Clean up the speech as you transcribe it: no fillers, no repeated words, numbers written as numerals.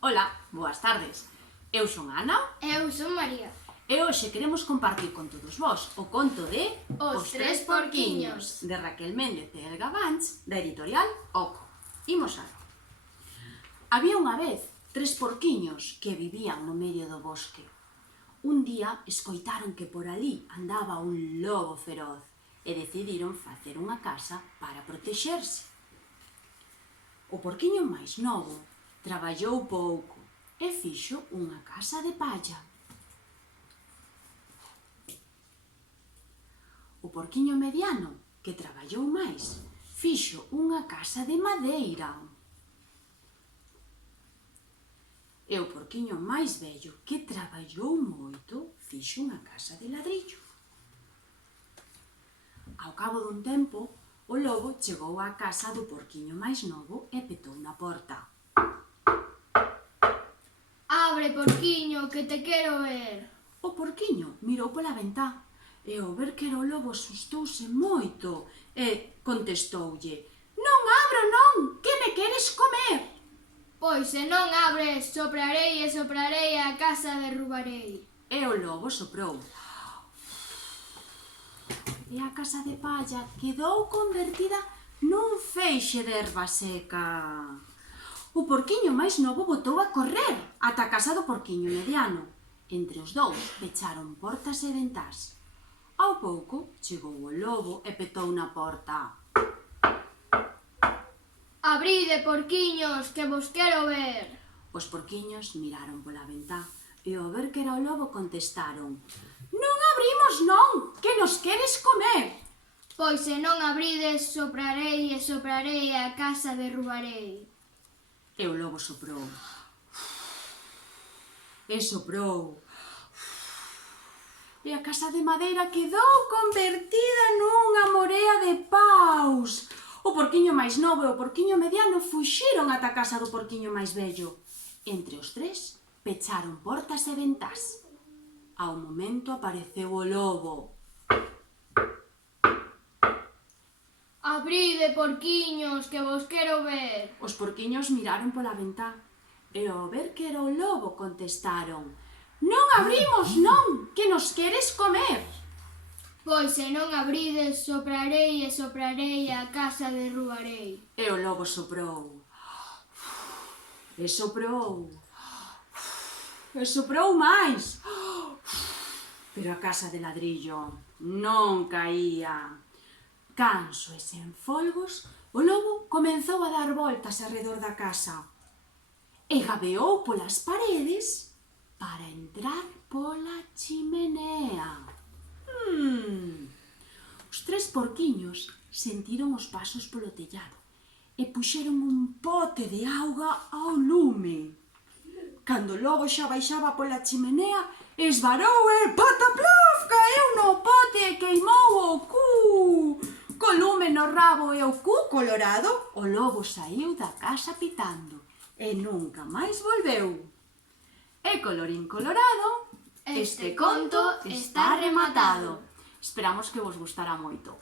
Ola, boas tardes. Eu son Ana Eu son María. e hoxe queremos compartir con todos vós o conto de Os tres porquiños, de Raquel Méndez e Elga Banch, da editorial Oco. Imos a ver. Había unha vez tres porquiños que vivían no medio do bosque. Un día escoitaron que por ali andaba un lobo feroz e decidiron facer unha casa para protexerse. O porquiño máis novo traballou pouco e fixo unha casa de palla. O porquiño mediano, que traballou máis, fixo unha casa de madeira. E o porquiño máis vello, que traballou moito, fixo unha casa de ladrillo. Ao cabo dun tempo, o lobo chegou á casa do porquiño máis novo e petou na porta. Abre, porquiño, que te quero ver. O porquiño mirou pola ventá e ao ver que era o lobo asustouse moito e contestoulle: "Non abro, non, que me queres comer?" Pois se non abres, soprarei e soprarei e a casa derrubarei. E o lobo soprou. E a casa de palla quedou convertida nun feixe de erva seca. O porquiño máis novo botou a correr ata a casa do porquiño mediano. Entre os dous pecharon portas e ventás. Ao pouco chegou o lobo e petou na porta. Abride, porquiños, que vos quero ver. Os porquiños miraron pola ventá e ao ver que era o lobo contestaron: "Non abrimos, non, que nos queres comer." Pois se non abrides, soprarei e soprarei e a casa derrubarei. E o lobo soprou. E soprou. E a casa de madeira quedou convertida nunha morea de paus. O porquiño máis novo e o porquiño mediano fuxiron ata a casa do porquiño máis vello. Entre os tres pecharon portas e ventás. Ao momento apareceu o lobo. Abride, porquiños, que vos quero ver. Os porquiños miraron pola ventá e ao ver que era o lobo contestaron: "Non abrimos, non, que nos queres comer." Pois se non abrides, soprarei e soprarei e a casa derrubarei. E o lobo soprou. E soprou. E soprou máis. Pero a casa de ladrillo non caía. Canso e sen folgos, o lobo comezou a dar voltas arredor da casa e gabeou polas paredes para entrar pola chimenea. Os tres porquiños sentiron os pasos polo tellado e puxeron un pote de auga ao lume. Cando o lobo xa baixaba pola chimenea, esvarou e patapluf, caeu no pote e queimou o cu. Co lume no rabo e o cu colorado, o lobo saíu da casa pitando e nunca máis volveu. E colorín colorado, este conto está rematado. Esperamos que vos gustará moito.